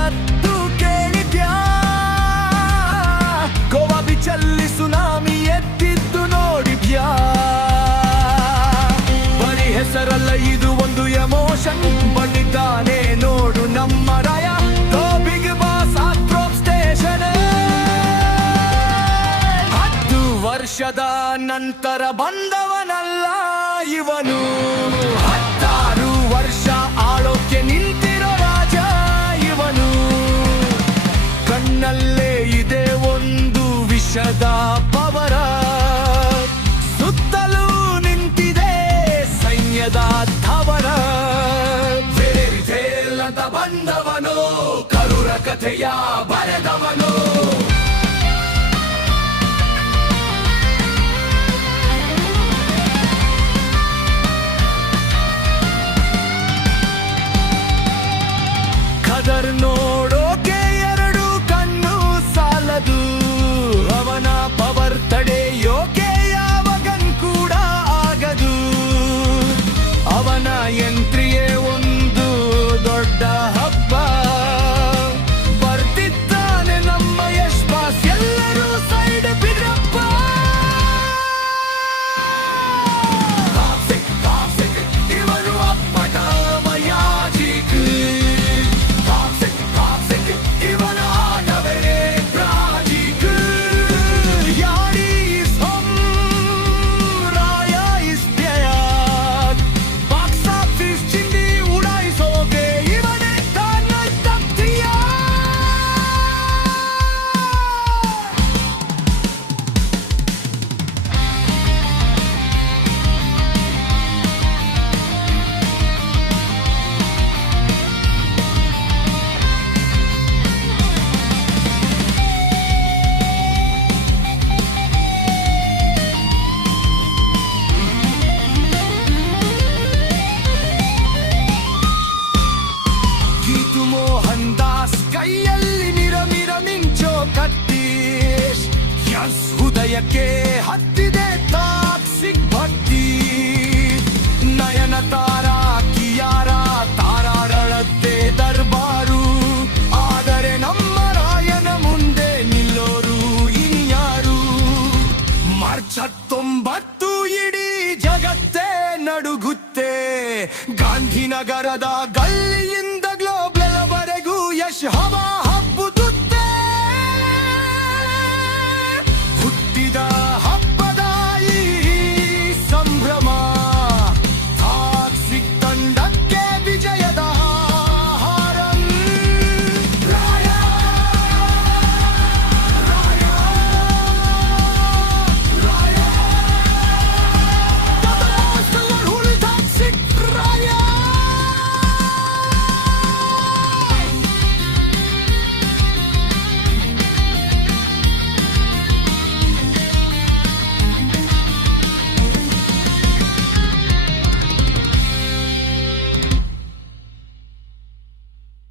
ಸತ್ತು ಕೇಳಿದ್ಯಾ? ಗೋವಾ ಬೀಚಲ್ಲಿ ಸುನಾಮಿ ಎದ್ದಿದ್ದು ನೋಡಿದ್ಯಾ? ಬರೀ ಹೆಸರಲ್ಲ, ಇದು ಒಂದು ಎಮೋಷನ್. ಬಂದಿದ್ದಾನೆ ನೋಡು ನಮ್ಮ ರಾಯ, ಬಿಗ್ ಬಾಸ್ ಆಕ್ರೋಪ್ ಸ್ಟೇಷನ್. 10 ವರ್ಷದ ನಂತರ ಬಂದವನಲ್ಲ ಇವನು, 16 ವರ್ಷ ಆಳೋಕೆ ನಿಂತಿರೋ ರಾಜ ಇವನು. ಕಣ್ಣಲ್ಲೇ ಇದೆ ಒಂದು ವಿಷದ ಪವರ, ಸುತ್ತಲೂ ನಿಂತಿದೆ ಸೈನ್ಯದ ಥವರ. ಅಂತ ಬಂದವನು, ಕರುರ ಕಥೆಯ ಬರೆದವನು. ಖದರ್ ನೋಡೋಕೆ 2 ಕಣ್ಣು ಸಾಲದು, ಅವನ ಪವರ್ ತಡೆಯೋಕೆ ಯಾವ ಗನ್ ಕೂಡ ಆಗದು. ಅವನ ಎಂಟ್ರಿಯೇ ಒಂದು ದೊಡ್ಡ ಹಬ್ಬ. ಬರ್ತಿದ್ದಾನೆ ನಮ್ಮ ಯಶ್ ಬಾಸ್, ಎಲ್ಲರೂ ಸೈಡ್ ಬಿಡ್ರಪ್ಪ. ಇವನು ಅಪ್ಪಟ ಮಯಾಜಿಕ್, ಇವನ ಆಟವೇ ಪ್ರಾಜಿಕ್. ಯಾರಿ ಸೊಂ ರಾಯ ಇಸ್ ಪ್ಲೇಯರ್, ಬಾಕ್ಸ್ ಆಫೀಸ್ ಚಿಂದಿ ಉಡಾಯಿಸೋಕೆ ಇವನೇ ತಾನ ತಪ್ತಿಯ. ಗೀತು ಮೋಹನ್ ದಾಸ್ ಕೈಯಲ್ಲಿ ಮಿರ ಮಿಂಚೋ ಕತ್ತಿ. ಯಸ್ ಹೃದಯಕ್ಕೆ ಹತ್ತಿದೆ ಟಾಕ್ಸಿಕ್ ಭಕ್ತಿ. ನಯನ ತಾರಾ ಕಿಯಾರ ತಾರಾಡಳದ್ದೇ ದರ್ಬಾರು. ಆದರೆ ನಮ್ಮ ರಾಯನ ಮುಂದೆ ನಿಲ್ಲೋರು ಇನ್ಯಾರು? ಮಾರ್ಚ್ 19 ಇಡೀ ಜಗತ್ತೇ ನಡುಗುತ್ತೆ. ಗಾಂಧಿನಗರದ